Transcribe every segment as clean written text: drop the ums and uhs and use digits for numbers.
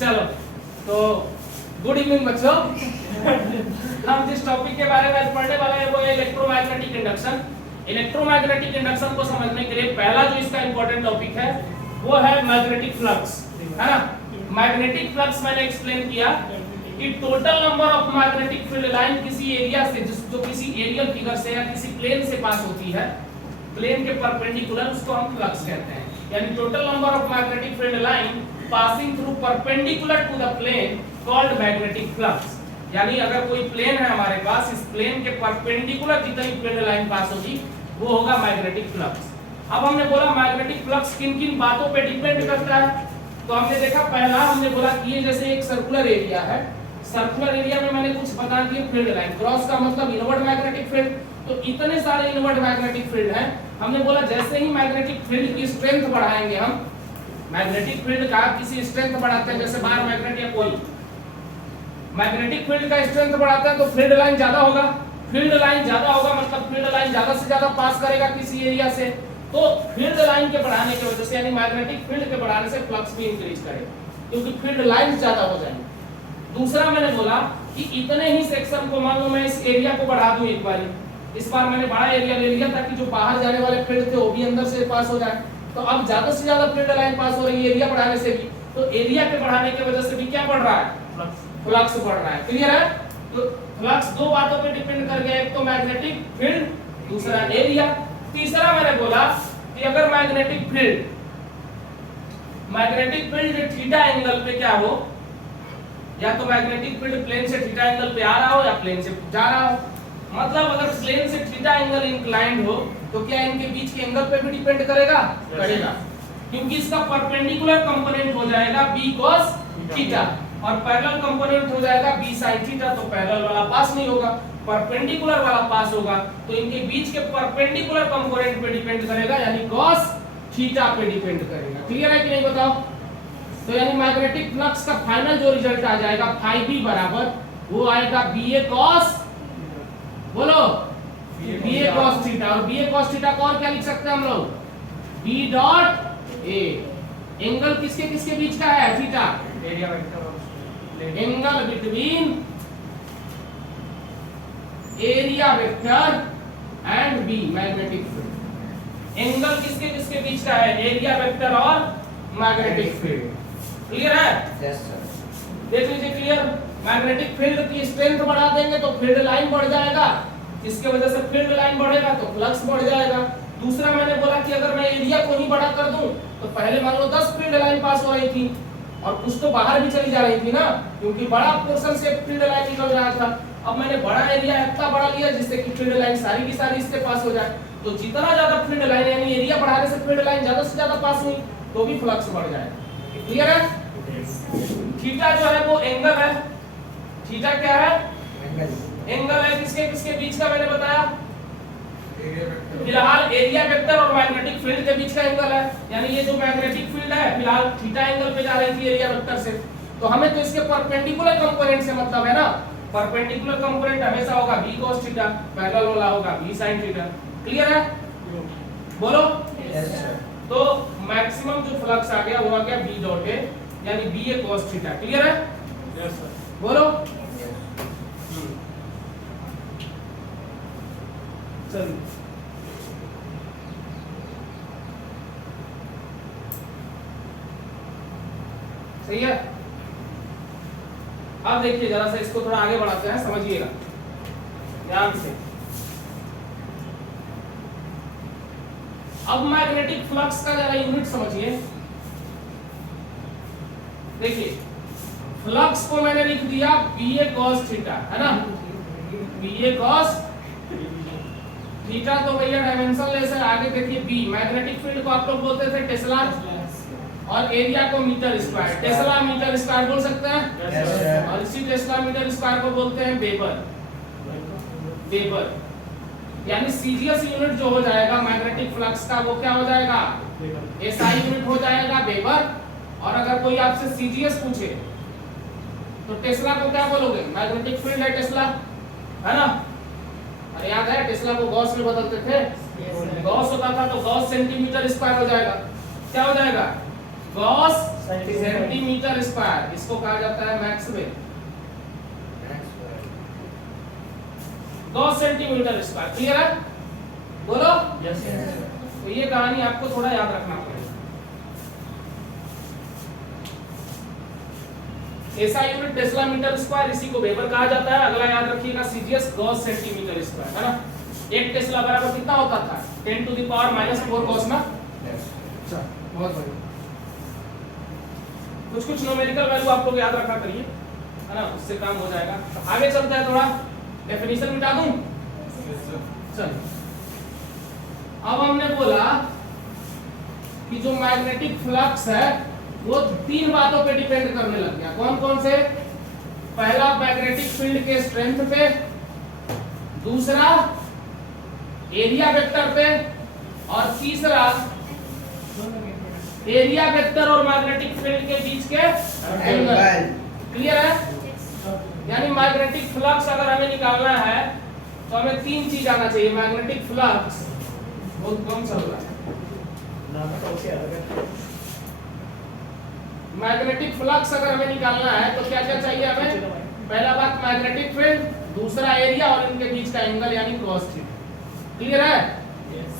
चलो तो good evening बच्चों। हम जिस टॉपिक के बारे में आज पढ़ने वाले हैं वो है इलेक्ट्रोमैग्नेटिक इंडक्शन। इलेक्ट्रोमैग्नेटिक इंडक्शन को समझने के लिए पहला जो इसका इंपॉर्टेंट टॉपिक है वो है मैग्नेटिक फ्लक्स, है ना। मैग्नेटिक फ्लक्स मैंने एक्सप्लेन किया कि total number of magnetic field line किसी एरिया से जो किसी एरियल फिगर से या किसी प्लेन से पास होती है, प्लेन के परपेंडिकुलर, उसको हम फ्लक्स कहते हैं। यानी total number of magnetic field line passing through perpendicular to the plane called magnetic flux. यानी अगर कोई प्लेन है हमारे पास, इस प्लेन के परपेंडिकुलर जितनी फील्ड लाइन पास होगी वो होगा मैग्नेटिक फ्लक्स। अब हमने बोला मैग्नेटिक फ्लक्स किन-किन बातों पे डिपेंड करता है, तो हमने देखा पहला हमने बोला कि ये जैसे एक सर्कुलर एरिया है, सर्कुलर एरिया में मैंने कुछ बता दिए फील्ड लाइन, क्रॉस का मतलब इनवर्ड मैग्नेटिक फील्ड, तो इतने सारे इनवर्ड मैग्नेटिक फील्ड हैं। हमने बोला जैसे ही मैग्नेटिक फील्ड की स्ट्रेंथ बढ़ाएंगे हम, मैग्नेटिक फील्ड का किसी स्ट्रेंथ बढ़ाते हैं, जैसे बार मैग्नेट या कोई मैग्नेटिक फील्ड का स्ट्रेंथ बढ़ाते हैं तो फील्ड लाइन ज्यादा होगा, फील्ड लाइन ज्यादा होगा मतलब फील्ड लाइन ज्यादा से ज्यादा पास करेगा किसी एरिया से, तो फील्ड लाइन के बढ़ाने की वजह से यानी मैग्नेटिक फील्ड के बढ़ाने से फ्लक्स भी इंक्रीज करेगा क्योंकि फील्ड लाइन ज्यादा हो जाएंगे। दूसरा मैंने बोला कि इतने ही सेक्शन को, मान लो मैं इस एरिया को बढ़ा दूं एक बार, इस बार मैंने बड़ा एरिया ले लिया ताकि जो बाहर जाने वाले फील्ड थे वो भी अंदर से पास हो जाए, तो अब ज्यादा से ज्यादा फील्ड लाइन पास हो रही है एरिया बढ़ाने से भी, तो एरिया के बढ़ाने की वजह से भी क्या बढ़ रहा है, फ्लक्स बढ़ रहा है। क्लियर है? तो फ्लक्स दो बातों पे डिपेंड कर गया, एक तो मैग्नेटिक फील्ड, दूसरा एरिया। तीसरा मैंने बोला कि अगर मैग्नेटिक फील्ड थीटा एंगल पे क्या हो, या तो मैग्नेटिक फील्ड प्लेन से थीटा एंगल पे आ रहा हो या प्लेन से जा रहा हो, मतलब अगर प्लेन से थीटा एंगल इंक्लाइंड हो तो क्या इनके बीच के एंगल पे भी डिपेंड करेगा? करेगा, क्योंकि इसका परपेंडिकुलर कंपोनेंट हो जाएगा b cos थीटा और पैरेलल कंपोनेंट हो जाएगा b sin थीटा, तो पैरेलल वाला पास नहीं होगा, परपेंडिकुलर वाला पास होगा, तो इनके बीच के परपेंडिकुलर कंपोनेंट पे डिपेंड करेगा यानी cos थीटा पे डिपेंड करेगा। क्लियर है कि नहीं बताओ? तो यानी मैग्नेटिक फ्लक्स का फाइनल जो रिजल्ट आ जाएगा phi b बराबर वो आएगा ba cos, बोलो ba cos थीटा, और ba cos थीटा को और क्या लिख सकते हैं हम लोग, b डॉट a। एंगल किसके किसके बीच का है? Theta, area vector, angle between area vector and b magnetic field. Angle किसके किसके बीच का है? एरिया वेक्टर और मैग्नेटिक फील्ड। क्लियर है? Yes sir. देख लीजिए क्लियर। मैग्नेटिक फील्ड की स्ट्रेंथ बढ़ा देंगे तो फील्ड लाइन बढ़ जाएगा, इसके वजह से फील्ड लाइन बढ़ेगा तो फ्लक्स बढ़ जाएगा। दूसरा मैंने बोला कि अगर मैं एरिया को ही बड़ा कर दूं तो पहले मान लो 10 फील्ड लाइन पास हो रही थी और कुछ तो बाहर भी चली जा रही थी ना, क्योंकि बड़ा पोर्शन से फील्ड लाइन निकल रहा था। अब मैंने बड़ा एरिया इतना बड़ा लिया जिससे कि फील्ड लाइन सारी की सारी इसके पास हो जाए, तो जितना ज्यादा फील्ड लाइन यानी एरिया बढ़ाने से फील्ड लाइन ज्यादा से ज्यादा पास हुई तो भी फ्लक्स बढ़ जाएगा। क्लियर है? थीटा जो है वो एंगल है, थीटा क्या है? एंगल है किसके किसके बीच का मैंने बताया, फिलहाल एरिया वेक्टर और मैग्नेटिक फील्ड के बीच का एंगल है, यानी ये जो मैग्नेटिक फील्ड है फिलहाल थीटा एंगल पे जा रही थी एरिया वेक्टर से, तो हमें तो इसके परपेंडिकुलर कंपोनेंट से मतलब है ना, परपेंडिकुलर कंपोनेंट हमेशा होगा b cos थीटा, पैरेलल वाला होगा b sin थीटा। क्लियर है? बोलो यस सर। तो मैक्सिमम जो फ्लक्स आ गया वो आ गया b डॉट a यानी ba cos थीटा। क्लियर है? Yes sir. बोलो चलिए सही है। अब देखिए जरा सा इसको थोड़ा आगे बढ़ाते हैं, समझिएगा ध्यान से। अब मैग्नेटिक फ्लक्स का जरा यूनिट समझिए। देखिए फ्लक्स को मैंने लिख दिया ba cos थीटा, है ना, ba cos थीटा, तो भैया डायमेंशन लेस है। आगे देखिए b, मैग्नेटिक फील्ड को आप लोग बोलते थे टेस्ला और एरिया को metre square, tesla metre square बोल सकते हैं, और इसी टेस्ला मीटर स्क्वायर को बोलते हैं वेबर। वेबर यानी सीजीएस यूनिट जो हो जाएगा मैग्नेटिक फ्लक्स का वो क्या हो जाएगा, एसआई यूनिट हो जाएगा वेबर। और अगर कोई आपसे सीजीएस पूछे तो टेस्ला को क्या बोलोगे, मैग्नेटिक फील्ड है टेस्ला, है ना। अरे याद है टेस्ला को गॉस में बदलते थे, गॉस होता था तो गॉस सेंटीमीटर स्क्वायर हो जाएगा, क्या हो जाएगा, गॉस सेंटीमीटर स्क्वायर, इसको कहा जाता है मैक्सवेल। 10 सेंटीमीटर स्क्वायर, क्लियर है? बोलो यस तो ये कहानी आपको थोड़ा याद रखना पड़ेगा। ऐसा यूनिट टेस्ला मीटर स्क्वायर, इसी को वेबर कहा जाता है। अगला याद रखिएगा सीजीएस, गॉस सेंटीमीटर स्क्वायर, है ना? 1 टेस्ला बराबर कितना होता था? 10 टू द पावर -4 गॉस ना। अच्छा बहुत बढ़िया। कुछ न्यूमेरिकल वैल्यू आप लोग याद रखा करिए, है ना? उससे काम हो जाएगा। तो आगे चलते हैं, थोड़ा डेफिनेशन मिटा दूं। चलो अब हमने बोला कि जो मैग्नेटिक फ्लक्स है वो 3 बातों पे डिपेंड करने लग गया। कौन कौन से? पहला मैग्नेटिक फील्ड के स्ट्रेंथ पे, दूसरा एरिया वेक्टर पे, और तीसरा एरिया वेक्टर और मैग्नेटिक फील्ड के बीच के एंगल। क्लियर है? यानी मैग्नेटिक फ्लक्स अगर हमें निकालना है तो हमें 3 चीज आना चाहिए। मैग्नेटिक फ्लक्स बहुत कम चल रहा है। मैग्नेटिक फ्लक्स अगर हमें निकालना है तो क्या क्या चाहिए हमें? पहला बात मैग्नेटिक फील्ड, दूसरा एरिया और इनके बीच का एंगल यानी cos थीटा। क्लियर है?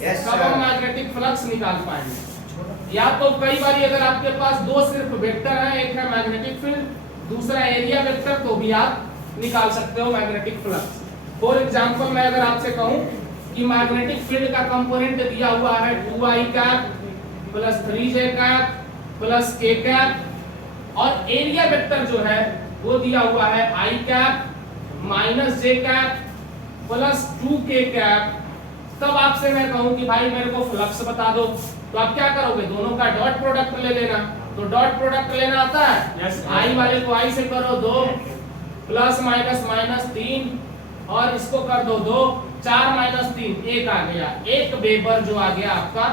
यस तब हम मैग्नेटिक फ्लक्स निकाल पाएंगे। या तो कई बार अगर आपके पास 2 सिर्फ वेक्टर है, एक है मैग्नेटिक फील्ड, दूसरा एरिया वेक्टर, तो भी आप निकाल सकते हो मैग्नेटिक फ्लक्स। फॉर एग्जांपल मैं अगर आपसे कहूं कि मैग्नेटिक फील्ड का कंपोनेंट दिया हुआ है 2i cap plus 3j cap plus k cap, और एरिया वेक्टर जो है वो दिया हुआ है i cap minus j cap plus 2k cap, तब आपसे मैं कहूं कि भाई मेरे को फ्लक्स बता दो, तो आप क्या करोगे? दोनों का डॉट प्रोडक्ट ले लेना। तो डॉट प्रोडक्ट लेना आता है? Yes, i वाले को i से करो 2 प्लस माइनस माइनस 3 और इसको कर दो 2, 4 माइनस 3 1 आ गया। 1 वेबर जो आ गया आपका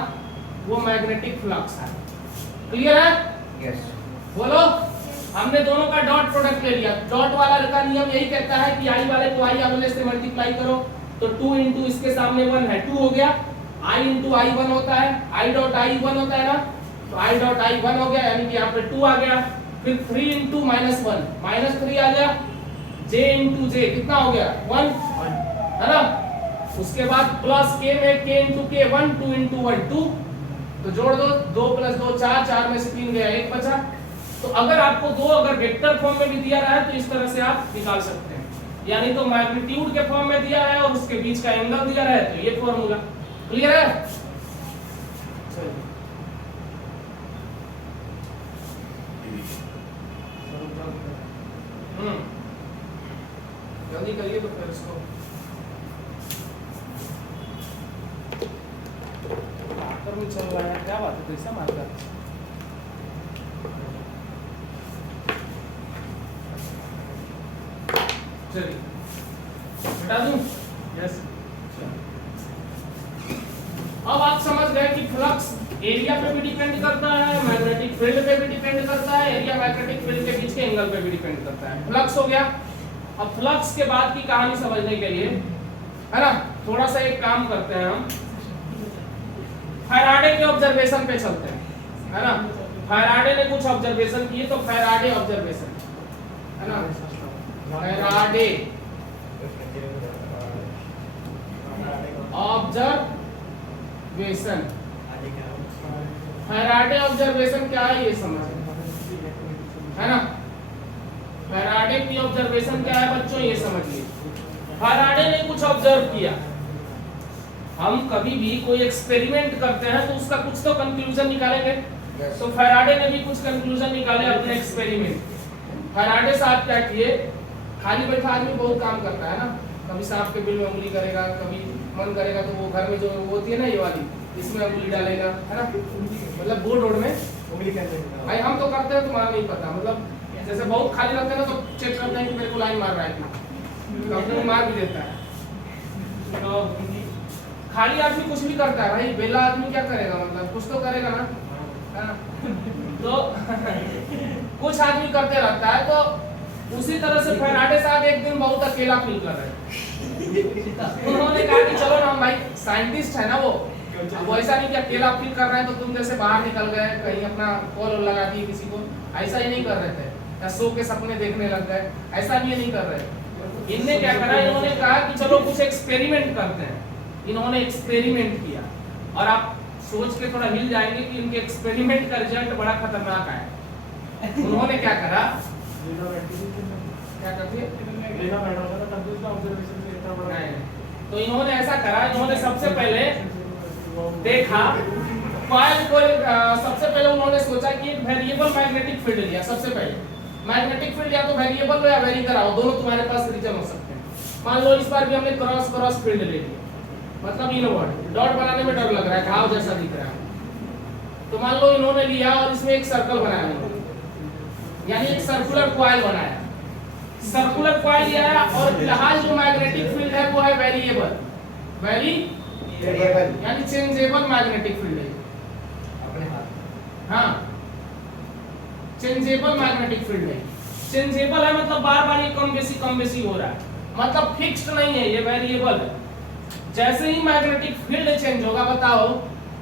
वो मैग्नेटिक फ्लक्स है। क्लियर है? यस बोलो। हमने दोनों का डॉट प्रोडक्ट ले लिया। डॉट वाला का नियम यही कहता है कि i वाले को i वाले से मल्टीप्लाई करो, तो 2 इंटू इसके सामने 1 है 2 हो गया, i इंटू i 1 होता है, i डॉट i 1 होता है ना, तो i डॉट i 1 हो गया, यानी कि यहाँ पे 2 आ गया। फिर 3 इंटू माइनस 1 माइनस 3 आ गया, j इंटू j कितना हो गया? 1, है ना? उसके बाद प्लस k में k इंटू k 1, 2 इंटू 1 2, तो जोड़ दो 2 प्लस 2 4, 4 में से 3 गया 1 बचा। तो अगर आपको 2 अगर वेक्टर फॉर्म में भी दिया रहा है तो इस तरह से आप निकाल सकते हैं, यानी तो मैग्नीट्यूड के फॉर्म में दिया है और उसके बीच का एंगल दिया रहा है, तो ये फॉर्मूला। क्लियर है? जल्दी करिए तो फिर इसको मार्कर में चल रहा है, क्या बात है? कैसा मार्कर? चलिए बता दूं। यस अब आप समझ गए कि फ्लक्स एरिया पे भी डिपेंड करता है, मैग्नेटिक फील्ड पे भी डिपेंड करता है, एरिया मैग्नेटिक फील्ड के बीच के एंगल पे भी डिपेंड करता है। फ्लक्स हो गया। अब फ्लक्स के बाद की कहानी समझने के लिए, है ना, थोड़ा सा एक काम करते हैं हम, फैराडे के ऑब्जर्वेशन पे चलते हैं, है ना। फैराडे ने कुछ ऑब्जर्वेशन किए, तो फैराडे ऑब्जर्वेशन, है ना, फैराडे ऑब्जर्वेशन। फैराडे ऑब्जर्वेशन क्या है ये समझ, है ना। फैराडे की ऑब्जर्वेशन क्या है बच्चों, ये समझिए। फैराडे ने कुछ ऑब्जर्व किया। हम कभी भी कोई एक्सपेरिमेंट करते हैं तो उसका कुछ तो कंक्लूजन निकालेंगे। तो फैराडे ने भी कुछ कंक्लूजन निकाले अपने एक्सपेरिमेंट। फैराडे साहब क्या किए, खाली बैठा आदमी बहुत काम करता है ना, कभी सांप के बिल में उंगली करेगा, कभी मन करेगा तो वो घर में जो वो होती है ना ये वाली, इसमें उंगली डालेगा, है ना, मतलब बोर्ड रोड में उंगली करने। भाई हम तो करते हैं, तुम्हारा नहीं पता, मतलब जैसे बहुत खाली रहता है ना तो चेक करते हैं कि मेरे को लाइन मार रहा है कि अपने को मार भी देता है। तो खाली आदमी कुछ भी करता है भाई, बेला आदमी क्या करेगा, मतलब कुछ तो करेगा ना, है ना। तो कुछ आदमी करते रहता है। तो उसी तरह से फैराडे साहब एक दिन बहुत अकेला फील कर रहे हैं। उन्होंने कहा कि चलो ना भाई, साइंटिस्ट है ना वो, अब ऐसा नहीं कि अकेला फील कर रहे हैं तो तुम जैसे बाहर निकल गए कहीं अपना कॉल लगा दिए किसी को, ऐसा ही नहीं कर रहे थे, या सो के सपने देखने लग गए, ऐसा भी ये नहीं कर रहे। इनने क्या करा, इन्होंने कहा कि चलो कुछ एक्सपेरिमेंट करते हैं। इन्होंने एक्सपेरिमेंट किया और आप सोच के थोड़ा हिल जाएंगे कि इनके एक्सपेरिमेंट का रिजल्ट बड़ा खतरनाक आया। उन्होंने क्या करा, क्या करती है, तो इन्होंने ऐसा करा, इन्होंने सबसे पहले देखा कॉइल को, सबसे पहले उन्होंने सोचा कि एक वेरिएबल मैग्नेटिक फील्ड लिया। सबसे पहले मैग्नेटिक फील्ड या तो वेरिएबल या वेरी कराओ, दोनों तुम्हारे पास रीजन हो सकते हैं। मान लो इस बार भी हमने क्रॉस क्रॉस फील्ड ले लिया, मतलब इनवर्ड, डॉट बनाने में डर लग रहा है, घाव जैसा दिख रहा है। तो मान लो इन्होंने लिया और इसमें एक सर्कल बनाया, यानी एक सर्कुलर कॉइल बनाया, सर्कुलर कॉइल लिया, और फिलहाल जो मैग्नेटिक फील्ड है वो है वेरिएबल, यानी चेंजेबल मैग्नेटिक फील्ड है अपने हाथ। हाँ, चेंजेबल मैग्नेटिक फील्ड है। चेंजेबल है मतलब बार बार ये कम बेसी हो रहा है, मतलब फिक्स्ड नहीं है, ये वेरिएबल है। जैसे ही मैग्नेटिक फील्ड चेंज होगा, बताओ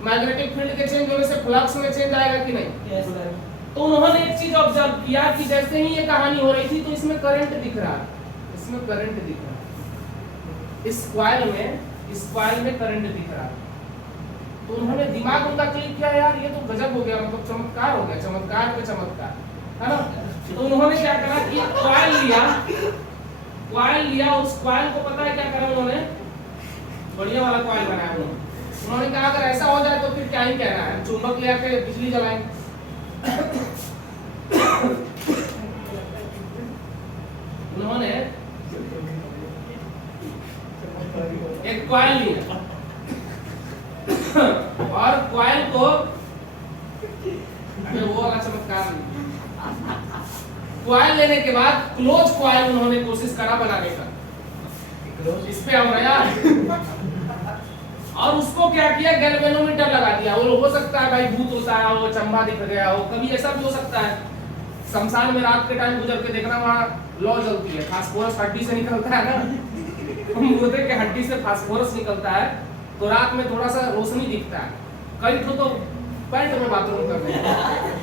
मैग्नेटिक फील्ड के चेंज होने से फ्लक्स में चेंज आएगा कि नहीं? Yes sir. तो उन्होंने एक चीज ऑब्जर्व किया कि जैसे ही ये कहानी हो रही थी तो इसमें करंट दिख रहा है, इसमें करंट दिख रहा है, इस कॉइल में करंट दिख रहा है। तो उन्होंने दिमाग उनका क्लिक किया, यार ये तो गजब हो गया, मतलब चमत्कार हो गया, चमत्कार पे चमत्कार, है ना। तो उन्होंने क्या करा कि कॉइल लिया, उस कॉइल को पता है क्या करा उन्होंने, बढ़िया वाला कॉइल बनाया उन्होंने कहा अगर ऐसा हो जाए तो फिर क्या ही कहना है, चुंबक ले आके बिजली जलाएंगे। उन्होंने एक कॉइल लिया और कॉइल को, अरे वो वाला चमत्कार नहीं, कॉइल लेने के बाद क्लोज कॉइल उन्होंने कोशिश करा बनाने का, इस पे हम यार, और उसको क्या किया, गैल्वेनोमीटर लगा दिया। वो हो सकता है भाई भूत होता है, वो चंबा दिख गया हो, कभी ऐसा भी हो सकता है। शमशान में रात के टाइम गुजर के देखना, वहाँ लौ जलती है, फास्फोरस हड्डी से निकलता है ना, मुर्दे के हड्डी से फास्फोरस निकलता है, तो रात में थोड़ा सा रोशनी दिखता है। कई तो पैंट में बाथरूम कर रहे हैं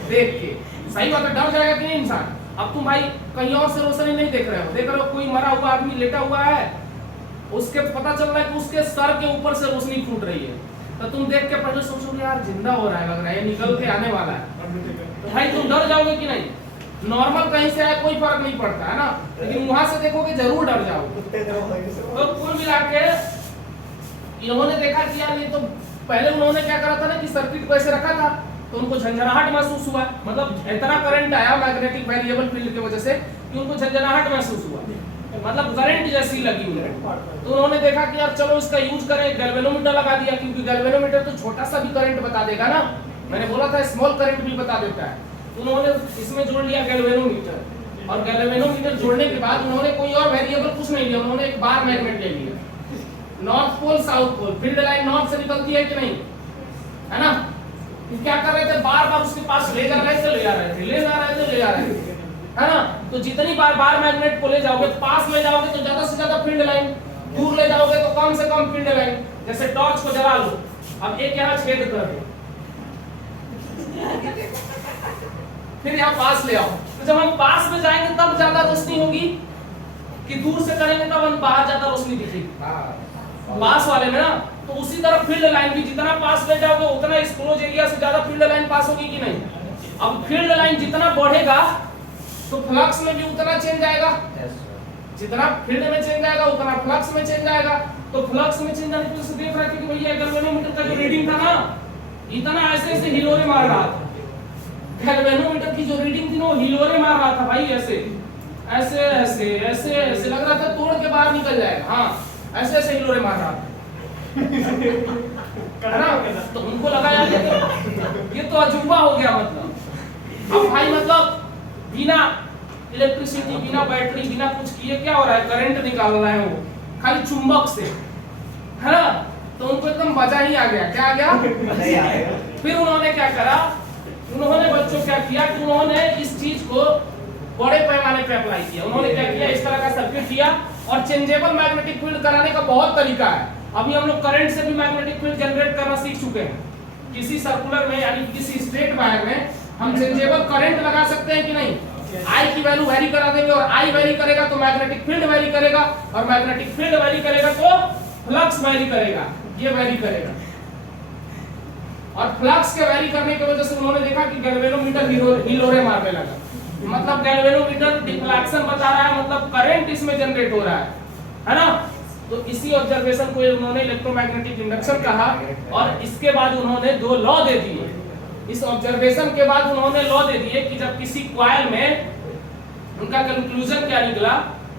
देख के, सही बात है, डर जाएगा कि नहीं इंसान। अब तुम भाई कहीं और से रोशनी नहीं देख रहे हो, देख रहे हो कोई मरा हुआ आदमी लेटा हुआ है, उसके पता चल रहा है कि उसके सर के ऊपर से रोशनी फूट रही है, तो तुम देख के पहले सोचोगे यार जिंदा हो रहा है, लग रहा है ये निकल के आने वाला है, तो भाई तुम डर जाओगे कि नहीं। नॉर्मल कहीं से आए कोई फर्क नहीं पड़ता है ना, लेकिन वहां से देखोगे जरूर डर जाओगे। तो कुल मिला के इन्होंने देखा कि यार ये तो, पहले उन्होंने क्या करा था ना कि सर्किट को ऐसे रखा था, तो उनको झंझनाहट महसूस हुआ, मतलब इतना करंट आया मैग्नेटिक वेरिएबल फील्ड की वजह से कि उनको झंझनाहट महसूस हुआ, मतलब करंट जैसी लगी उन्हें। तो उन्होंने देखा कि यार चलो इसका यूज करें, गैल्वेनोमीटर लगा दिया, क्योंकि गैल्वेनोमीटर तो छोटा सा भी करंट बता देगा ना, मैंने बोला था स्मॉल करंट भी बता देता है। तो उन्होंने इसमें जोड़ लिया गैल्वेनोमीटर, और गैल्वेनोमीटर जोड़ने के बाद उन्होंने कोई और वेरिएबल कुछ नहीं लिया, उन्होंने एक बार मैग्नेट ले लिया, north pole south pole, field line north से निकलती है कि नहीं, है ना। तो क्या कर रहे थे, बार बार उसके पास ले जा रहे थे, ले जा रहे थे, ले जा रहे थे, ले जा रहे थे, है ना। तो जितनी बार बार मैग्नेट को ले जाओगे, पास ले जाओगे तो ज्यादा से ज्यादा फील्ड लाइन, दूर ले जाओगे तो कम से कम फील्ड लाइन। जैसे टॉर्च को जला लो, अब एक यहाँ छेद कर दो, फिर यहाँ पास ले आओ, तो जब हम पास में जाएंगे तब ज्यादा रोशनी होगी कि दूर से करेंगे तब हम बाहर ज्यादा रोशनी दिखेगी, पास वाले में ना। तो उसी तरह फील्ड लाइन भी जितना पास ले जाओगे उतना एक्सक्लोज एरिया से ज्यादा फील्ड लाइन पास होगी कि नहीं। अब फील्ड लाइन जितना बढ़ेगा तो फ्लक्स में भी उतना चेंज आएगा, जितना फील्ड में चेंज आएगा उतना फ्लक्स में चेंज आएगा। तो फ्लक्स में चेंज आने की वजह से देख रहे थे कि भैया गैल्वेनोमीटर का जो रीडिंग था ना, इतना ऐसे ऐसे हिलोरे मार रहा था, गैल्वेनोमीटर की जो रीडिंग थी ना वो हिलोरे मार रहा था भाई, ऐसे ऐसे ऐसे ऐसे ऐसे लग रहा था तोड़ के बाहर निकल जाएगा, हाँ ऐसे ऐसे हिलोरे मार रहा था है ना। तो उनको लगा यार ये तो अजूबा हो गया, मतलब अब भाई मतलब बिना इलेक्ट्रिसिटी, बिना बैटरी, बिना कुछ किए क्या हो रहा है, करंट निकाल रहा है वो खाली चुंबक से, है ना। तो उनको एकदम मजा ही आ गया, क्या आ गया। फिर उन्होंने क्या करा, उन्होंने बच्चों क्या किया कि उन्होंने इस चीज को बड़े पैमाने पे अप्लाई किया। उन्होंने क्या किया, इस तरह का सर्किट किया, और चेंजेबल मैग्नेटिक फील्ड कराने का बहुत तरीका है। अभी हम लोग करंट से भी मैग्नेटिक फील्ड जनरेट करना सीख चुके हैं। किसी सर्कुलर में यानी किसी स्ट्रेट वायर में हम चेंजेबल करंट लगा सकते हैं कि नहीं? I की वैल्यू वेरी करा देंगे और I वेरी करेगा तो मैग्नेटिक फील्ड वेरी करेगा और मैग्नेटिक फील्ड वेरी करेगा तो फ्लक्स वेरी करेगा, ये वेरी करेगा। और फ्लक्स के वेरी करने की वजह से उन्होंने देखा कि गैल्वेनोमीटर हिलोरे मारने लगा। मतलब गैल्वेनोमीटर डिफ्लेक्शन बता रहा है, मतलब करंट इसमें जनरेट हो रहा है ना? तो इसी ऑब्जर्वेशन को उन्होंने इलेक्ट्रोमैग्नेटिक इंडक्शन कहा और इसके बाद उन्होंने दो लॉ दे दिए। इस ऑब्जर्वेशन के बाद उन्होंने लॉ दे दिए कि जब किसी कॉइल में, उनका कंक्लूजन क्या निकला,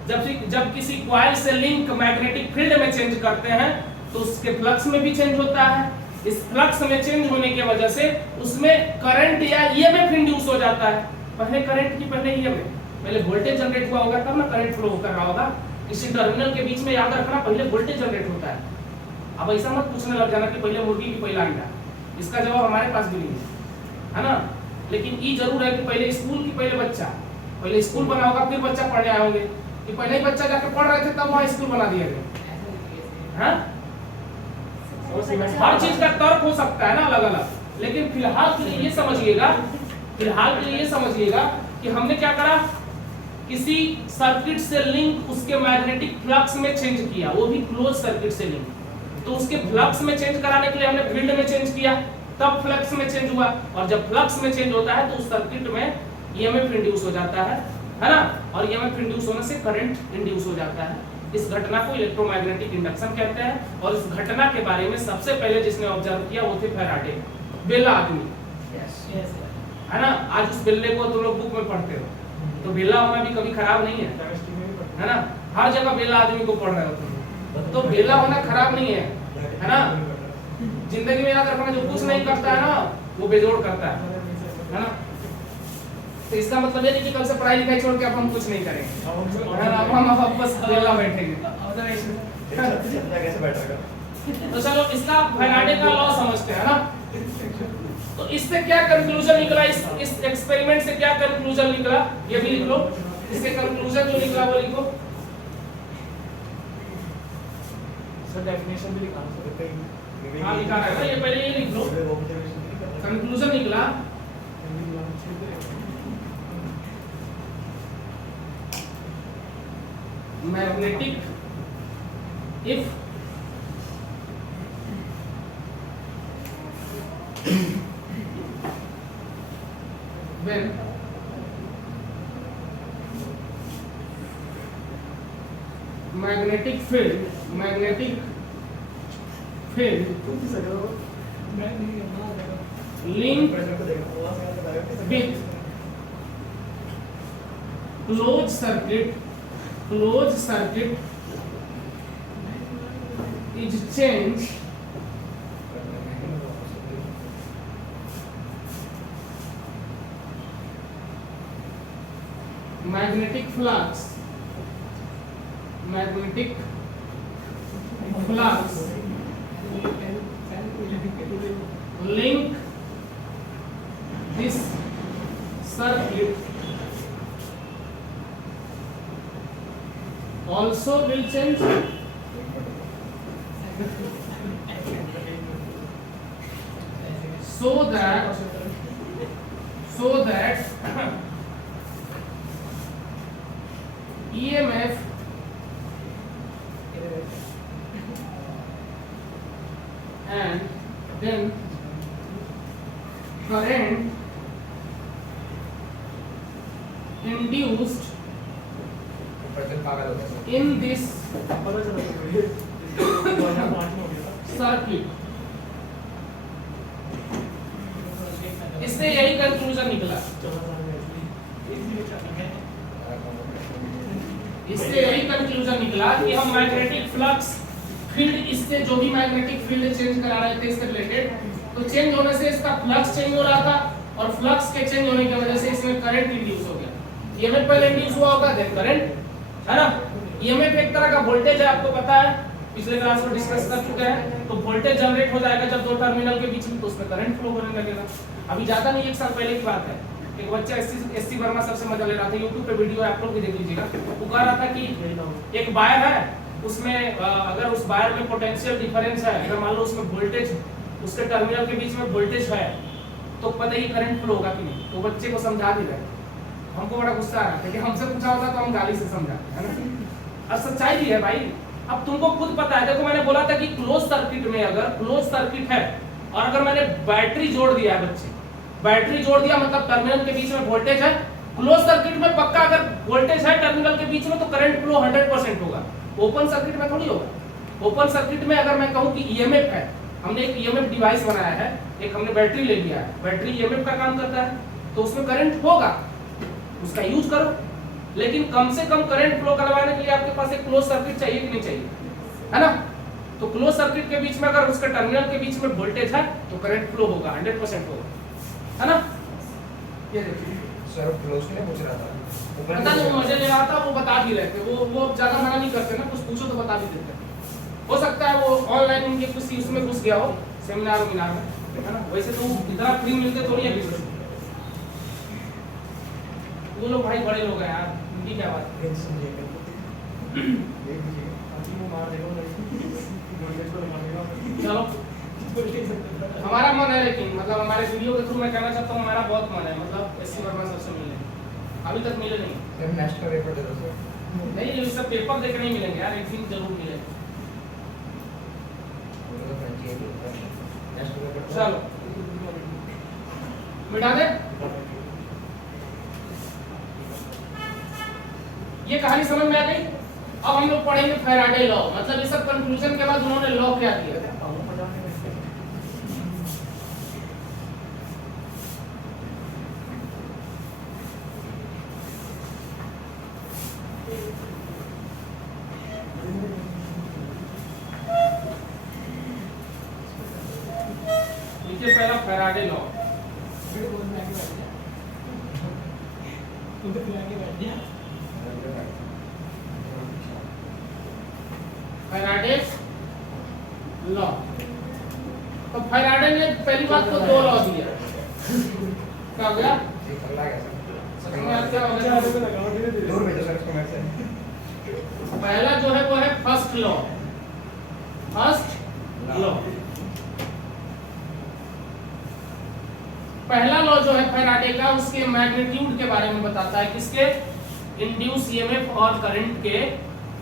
जब किसी कॉइल से लिंक मैग्नेटिक फील्ड में चेंज करते हैं तो उसके फ्लक्स में भी चेंज होता है। इस फ्लक्स में चेंज होने की वजह से उसमें करंट या ईएमएफ इंड्यूस हो जाता है। पहले करंट की पहले ईएमएफ, पहले वोल्टेज जनरेट हुआ होगा तब ना करंट फ्लो कर रहा होगा। किसी टर्मिनल के बीच में याद रखना पहले वोल्टेज जनरेट होता है। अब ऐसा मत पूछने लग जाना कि पहले मुर्गी की पहला अंडा, इसका जवाब हमारे पास भी नहीं है ना? लेकिन ये जरूर है कि पहले स्कूल की पहले बच्चा, पहले स्कूल बना होगा फिर बच्चा पढ़ने आए होंगे, कि पहले ही बच्चा जाके पढ़ रहे थे तब वहाँ स्कूल बना दिया गया। हाँ, हर चीज का तर्क हो सकता है ना अलग अलग, लेकिन फिलहाल के लिए ये समझिएगा, फिलहाल के लिए ये समझिएगा कि हमने क्या करा, किसी सर्किट से लिंक उसके मैग्नेटिक फ्लक्स में चेंज किया, वो भी क्लोज सर्किट से लिंक। तो उसके फ्लक्स में चेंज कराने के लिए हमने फील्ड में चेंज किया, तब फ्लक्स में चेंज हुआ, और जब फ्लक्स में चेंज होता है तो उस सर्किट में ईएमएफ इंड्यूस हो जाता है ना? और ईएमएफ इंड्यूस होने से करंट इंड्यूस हो जाता है। इस घटना को इलेक्ट्रोमैग्नेटिक इंडक्शन कहते हैं। और इस घटना के बारे में सबसे पहले जिसने ऑब्जर्व किया वो थे फैराडे, बेला आदमी, है ना? आज उस बेल्ले को तुम लोग बुक में पढ़ते हो, तो बेला होना भी कभी खराब नहीं है ना? हर जगह बेला आदमी को पढ़ रहे हो तुम, तो बेला होना खराब नहीं है ना? जिंदगी में याद रखना, जो कुछ नहीं करता है ना वो बेजोड़ करता है ना? तो इसका मतलब ये नहीं कि कल से पढ़ाई लिखाई छोड़ के अब हम कुछ नहीं करेंगे, है ना? अब हम बस बेला बैठेंगे। तो चलो इसका फैराडे का लॉ समझते हैं ना? तो इससे क्या कंक्लूजन निकला, इस एक्सपेरिमेंट से क्या कंक्लूजन निकला ये भी लिख लो। इसके कंक्लूजन जो निकला वो लिखो। सर डेफिनेशन भी लिखा है, हाँ लिखा है ना, ये पहले ये लिख लो। कंक्लूजन निकला magnetic if when magnetic field link with closed circuit is changed magnetic flux link this circuit also will change so that EMF and then current induced in this circuit, इससे यही कंक्लूजन निकला, इससे यही conclusion निकला कि हम magnetic flux field, इससे जो भी मैग्नेटिक फील्ड चेंज करा रहे थे इससे रिलेटेड, तो चेंज होने से इसका फ्लक्स चेंज हो रहा था और फ्लक्स के चेंज होने की वजह से इसमें करंट इंड्यूस हो गया। ईएमएफ पहले इंड्यूस हुआ होगा, देन करंट, है ना? ईएमएफ एक तरह का वोल्टेज है, आपको पता है, पिछले क्लास में डिस्कस कर चुके हैं। तो वोल्टेज जनरेट हो जाएगा जब दो टर्मिनल के बीच में, तो उसमें करंट फ्लो होने लगेगा। अभी ज्यादा नहीं, 1 साल पहले की बात है, एक बच्चा एससी वर्मा सबसे मजा ले रहा था, YouTube पे वीडियो है, आप लोग भी देख लीजिएगा। वो कह रहा था कि एक वायर है, उसमें अगर उस वायर में पोटेंशियल डिफरेंस है, अगर मान लो उसमें वोल्टेज, उसके टर्मिनल के बीच में वोल्टेज है, तो पता ही करंट फ्लो होगा कि नहीं। तो बच्चे को समझा भी रहे, हमको बड़ा गुस्सा आ रहा है कि हमसे पूछा होता तो हम गाली से समझाते है ना। और सच्चाई भी है भाई, अब तुमको खुद पता है। देखो मैंने बोला था कि क्लोज सर्किट में अगर क्लोज सर्किट है और अगर मैंने बैटरी जोड़ दिया है, बच्चे बैटरी जोड़ दिया मतलब टर्मिनल के बीच में वोल्टेज है, क्लोज सर्किट में पक्का अगर वोल्टेज है टर्मिनल के बीच में तो करंट फ्लो 100% होगा। ओपन सर्किट में थोड़ी होगा। ओपन सर्किट में अगर मैं कहूं कि ईएमएफ है, हमने एक ईएमएफ डिवाइस बनाया है, एक हमने बैटरी ले लिया है, बैटरी ईएमएफ का काम करता है, तो उसमें करंट होगा, उसका यूज करो। लेकिन कम से कम करंट फ्लो करवाने के लिए आपके पास एक क्लोज सर्किट चाहिए कि नहीं चाहिए, है ना। तो क्लोज सर्किट के बीच में अगर उसके टर्मिनल के बीच में वोल्टेज है तो करंट फ्लो होगा, 100% होगा, है ना। ये देखिए सर क्लोज के लिए पूछ रहा था, पता नहीं वो मजे ले रहा था, वो बता भी रहे थे, वो ज्यादा मना नहीं करते ना, कुछ पूछो तो बता भी देते। हो सकता है वो ऑनलाइन उनके कुछ उसमें घुस गया हो, सेमिनार वेमिनार में, है ना। वैसे तो इतना फ्री मिलते थोड़ी है किसी को। वो लोग भाई बड़े लोग हैं यार, उनकी क्या बात है। चलो हमारा मन है, लेकिन मतलब हमारे वीडियो के थ्रू मैं कहना चाहता हूँ हमारा बहुत मन है, मतलब एससी वर्मा सर से मिलने, अभी तक मिले नहीं। सर नेक्स्ट का पेपर दे दो सर। नहीं ये सब पेपर देख नहीं मिलेंगे यार, एक दिन जरूर मिलेंगे। नेक्स्ट पेपर चलो मिटा दे। ये कहानी समझ में आ गई। अब हम लोग पढ़ेंगे फैराडे लॉ, मतलब ये सब कंक्लूजन के बाद उन्होंने लॉ क्या किया। देखिए पहला फैराडे लॉ, फैराडे लॉ। तो फैराडे ने पहली बात तो दो लॉ दिया, क्या हो गया ये कर गया सर। समझ में आता है क्या हो गया? दूर भेजो सर इसको मेरे से। पहला जो है वो है फर्स्ट लॉ, फर्स्ट लॉ। पहला लॉ जो है फैराडे का, उसके मैग्नीट्यूड के बारे में बताता है, किसके, इंड्यूस ईएमएफ और करंट के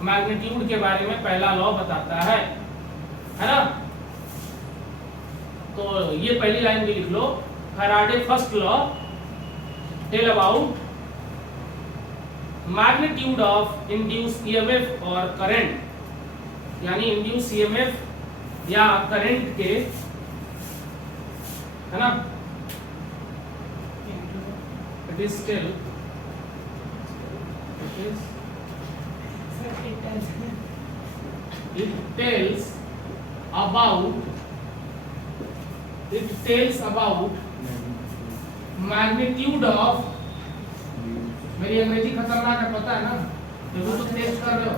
मैग्नीट्यूड के बारे में पहला लॉ बताता है ना। तो ये पहली लाइन भी लिख लो, Faraday first law tell about magnitude of induce EMF और करंट, यानी इंड्यूस ईएमएफ या करंट के, है ना। It is still, it tells about magnitude of, मेरी अंग्रेजी खतरनाक है पता है ना, देखो तो टेस्ट कर रहे हो,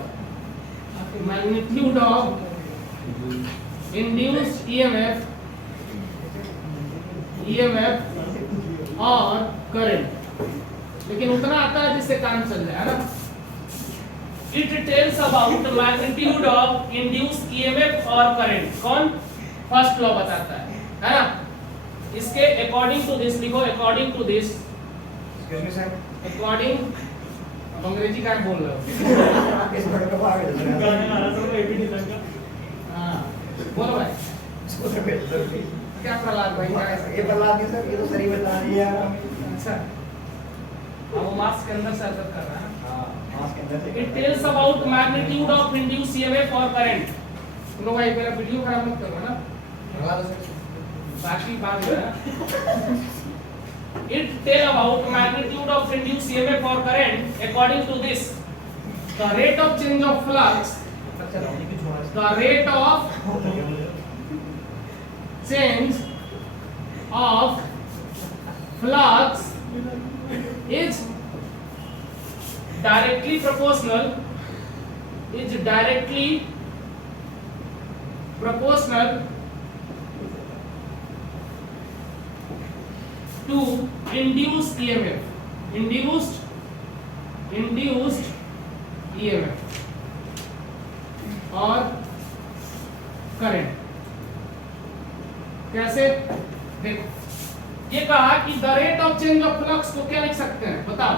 magnitude of induced EMF और करंट, लेकिन उतना आता है जिससे काम चल जाए, है ना। It tells about magnitude of induced EMF और करंट, कौन, फर्स्ट लॉ बताता है ना। इसके अकॉर्डिंग टू दिस लिखो, according to this, excuse me sir. According, अब अंग्रेजी का बोल रहे हो। इस बड़े को आगे दे सर। हाँ बोलो भाई, इसको सर भेज दो। क्या प्रहलाद भाई, क्या है? ये बता दिया सर, ये तो सही बता दिया यार। अच्छा, अब वो मार्क्स के अंदर से असर कर रहा है। हां मास के अंदर से। It tells about magnitude of induced EMF और current। तुम लोग भाई मेरा वीडियो खराब मत करो ना, लगा दो सर। बाकी बात है। It tell about magnitude of induced EMF or current according to this, the rate of change of flux, अच्छा राउंड की छोड़ा। the rate of change of flux is directly proportional to induced EMF, और current. कैसे? देखो, ये कहा कि the rate of change of flux को क्या लिख सकते हैं, बताओ।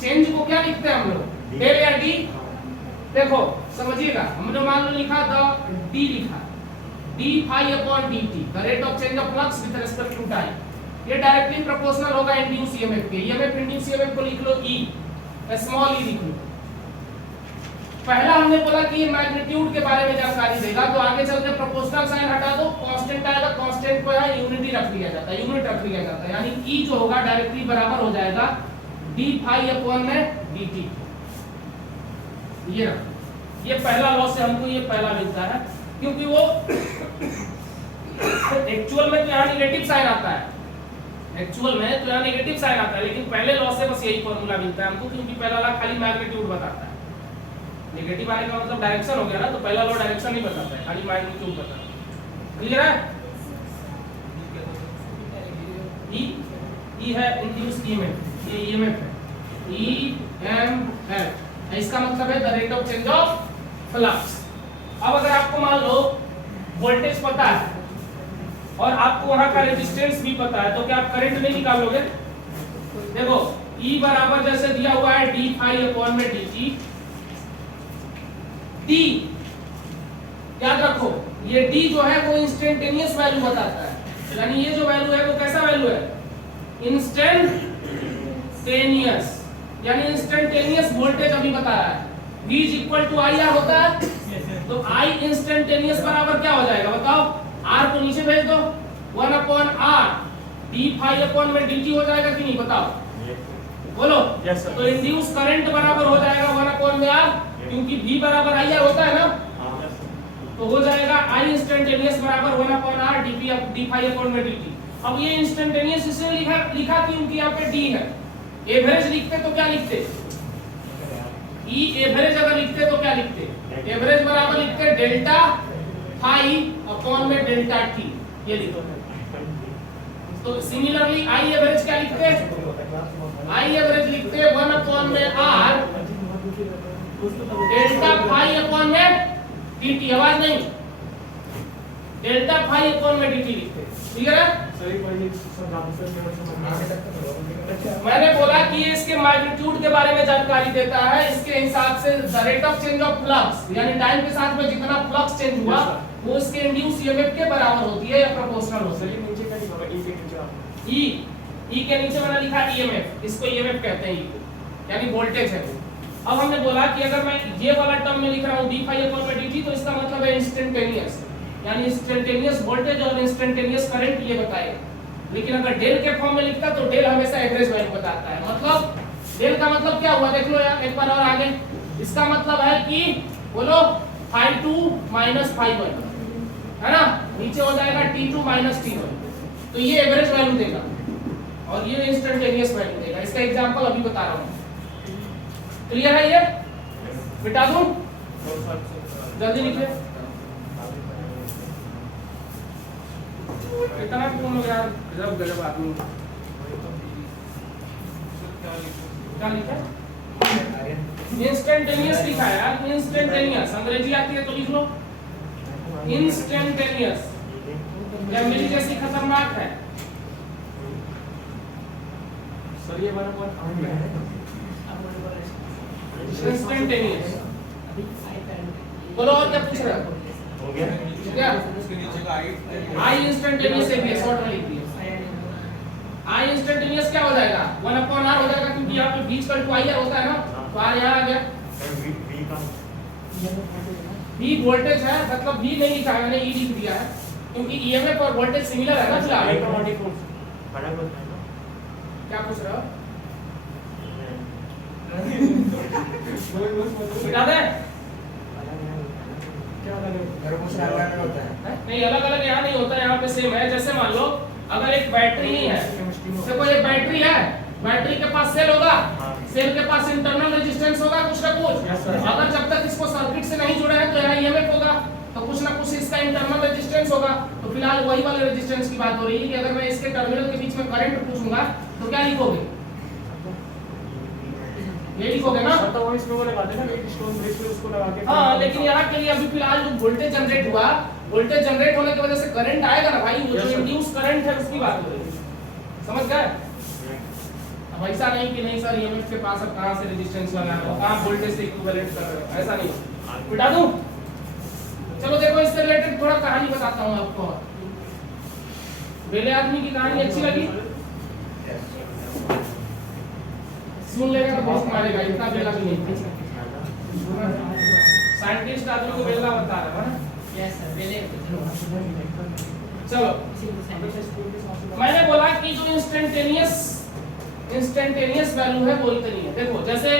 चेंज को क्या लिखते हैं हम लोग, डेल या डी? देखो समझिएगा, हमने मान लो लिखा द डी लिखा, D phi upon D T, the rate of change of flux with respect to time. ये डायरेक्टली प्रोपोर्शनल होगा इंड्यूस ईएमएफ के। ईएमएफ इंड्यूस ईएमएफ को लिख लो ई, स्मॉल ई लिख लो। पहला हमने बोला कि ये मैग्नीट्यूड के बारे में जानकारी देगा, तो आगे चल के प्रोपोर्शनल साइन हटा दो, कांस्टेंट आएगा, कांस्टेंट को यहाँ यूनिटी रख लिया जाता है, यूनिट रख लिया जाता है, यानी ई जो होगा डायरेक्टली बराबर हो जाएगा डी फाई अपॉन में dt। ये रखो, ये पहला लॉ से हमको ये पहला मिलता है, क्योंकि वो एक्चुअल में तो यहाँ नेगेटिव साइन आता है, एक्चुअल में तो यहाँ नेगेटिव साइन आता है, लेकिन पहले लॉ से बस यही फॉर्मूला मिलता है हमको, क्योंकि पहला लॉ खाली मैग्नीट्यूड बताता है। नेगेटिव आने का मतलब डायरेक्शन हो गया ना, तो पहला लॉ डायरेक्शन नहीं बताता है, खाली मैग्नीट्यूड बताता है। क्लियर है? ई है इंड्यूस्ड ईएमएफ, ये ईएमएफ है, ईएमएफ, इसका मतलब है the rate of change of flux. अब अगर आपको मान लो वोल्टेज पता है और आपको वहां का रेजिस्टेंस भी पता है, तो क्या आप करंट नहीं निकालोगे? देखो E बराबर जैसे दिया हुआ है डी फाई अपॉन में dt, D याद रखो, ये D जो है वो इंस्टेंटेनियस वैल्यू बताता है, यानी ये जो वैल्यू है वो कैसा वैल्यू है, इंस्टेंटेनियस, यानी इंस्टेंटेनियस वोल्टेज अभी बता रहा है। V is equal to I R होता है, तो I इंस्टेंटेनियस बराबर क्या हो जाएगा बताओ, R को नीचे भेज दो, 1 upon R D phi upon में dt हो जाएगा कि नहीं बताओ, बोलो। तो इंड्यूस करंट बराबर हो जाएगा 1 अपॉन में R, क्योंकि V बराबर आई आर होता है ना, तो हो जाएगा I इंस्टेंटेनियस बराबर 1 upon R D phi upon में dt। अब ये इंस्टेंटेनियस इसलिए लिखा क्योंकि यहाँ पे D है। एवरेज लिखते तो क्या लिखते, E एवरेज अगर लिखते तो क्या लिखते, एवरेज बराबर लिखते डेल्टा फाई अपॉन में डेल्टा t, ये लिखो। तो सिमिलरली I एवरेज क्या लिखते, I एवरेज लिखते 1 अपॉन में R डेल्टा फाई अपॉन में dt, आवाज नहीं, डेल्टा फाई अपॉन में dt लिखते। क्लियर है? मैंने बोला कि इसके मैग्नीट्यूड के बारे में जानकारी देता है, इसके हिसाब से the rate of change of flux, यानी टाइम के साथ में जितना फ्लक्स चेंज हुआ वो इसके इंड्यूस ईएमएफ के बराबर होती है या प्रोपोर्शनल होती है। ई के नीचे मैंने लिखा ईएमएफ, इसको ईएमएफ कहते हैं, ई को, यानी वोल्टेज है वो। अब हमने बोला कि अगर मैं ये वाला टर्म में लिख रहा हूं डी फाई अपॉन में dt, तो इसका मतलब है इंस्टेंटेनियस, यानी इंस्टेंटेनियस वोल्टेज और इंस्टेंटेनियस करंट ये बताएगा। लेकिन अगर डेल के फॉर्म में लिखता तो डेल हमेशा एवरेज वैल्यू बताता है। मतलब डेल का मतलब क्या हुआ, देख लो यार एक बार और आगे, इसका मतलब है कि बोलो फाई 2 माइनस फाई 1 है ना, नीचे हो जाएगा t2 माइनस t1, तो ये एवरेज वैल्यू देगा और ये इंस्टेंटेनियस वैल्यू देगा। इसका एग्जांपल अभी बता रहा हूं। क्लियर है? ये मिटा दूं, जल्दी लिखिए। इतना कौन हो यार, गजब गजब आदमी। क्या लिखा, इंस्टेंटेनियस लिखा है यार, इंस्टेंटेनियस। अंग्रेजी आती है तो लिख लो इंस्टेंटेनियस, या मेरी जैसी खतरनाक है। सर ये बार इंस्टेंटेनियस, बोलो और क्या पूछ रहा है, हो गया क्या उसके नीचे का आई इंस्टेंटेनियस एक है, शॉर्ट में लिख दिया। आई इंस्टेंटेनियस क्या हो जाएगा, 1 अपॉन r हो जाएगा, क्योंकि यहाँ पे बीच का टू आई होता है ना, तो r यहाँ आ गया। v वोल्टेज है, मतलब v नहीं लिखा है मैंने, e लिख दिया है, क्योंकि ईएमएफ और वोल्टेज सिमिलर है ना फिलहाल। क्या पूछ रहे हो, बता दे। नहीं अलग अलग यहाँ नहीं होता, यहाँ पे सेम है। जैसे मान लो अगर एक बैटरी ही है, देखो ये बैटरी है, बैटरी के पास सेल होगा, सेल के पास इंटरनल रेजिस्टेंस होगा कुछ ना कुछ, अगर जब तक इसको सर्किट से नहीं जुड़ा है तो यहाँ ईएमएफ होगा, तो कुछ ना कुछ इसका इंटरनल रेजिस्टेंस होगा। तो फिलहाल वही वाले रेजिस्टेंस की बात हो रही है कि अगर मैं इसके टर्मिनल के बीच में करंट पूछूंगा तो क्या लिखोगे, ये लिखोगे ना? तो वो इसमें वो लगाते हैं ना वेट स्टोन ब्रिज पे उसको लगा के। हाँ, लेकिन यहाँ के लिए अभी फिलहाल जो वोल्टेज जनरेट हुआ, वोल्टेज जनरेट होने की वजह से करंट आएगा ना भाई, वो जो इंड्यूस करंट है उसकी बात हो रही है, समझ गए? अब ऐसा नहीं कि नहीं सर ईएमएफ के पास अब कहाँ से रेजिस्टेंस लगा है, कहाँ वोल्टेज से इक्विवेलेंट कर रहे हो, ऐसा नहीं। बिठा दूं? चलो देखो इससे रिलेटेड थोड़ा कहानी बताता हूँ आपको। बेले आदमी की कहानी अच्छी लगी? सुन लेगा तो बहुत मारेगा, इतना बेला भी नहीं। साइंटिस्ट आदमी को बेला बता रहा है ना? यस सर, पहले चलो, मैंने बोला कि जो इंस्टेंटेनियस वैल्यू है वो इतनी है। देखो जैसे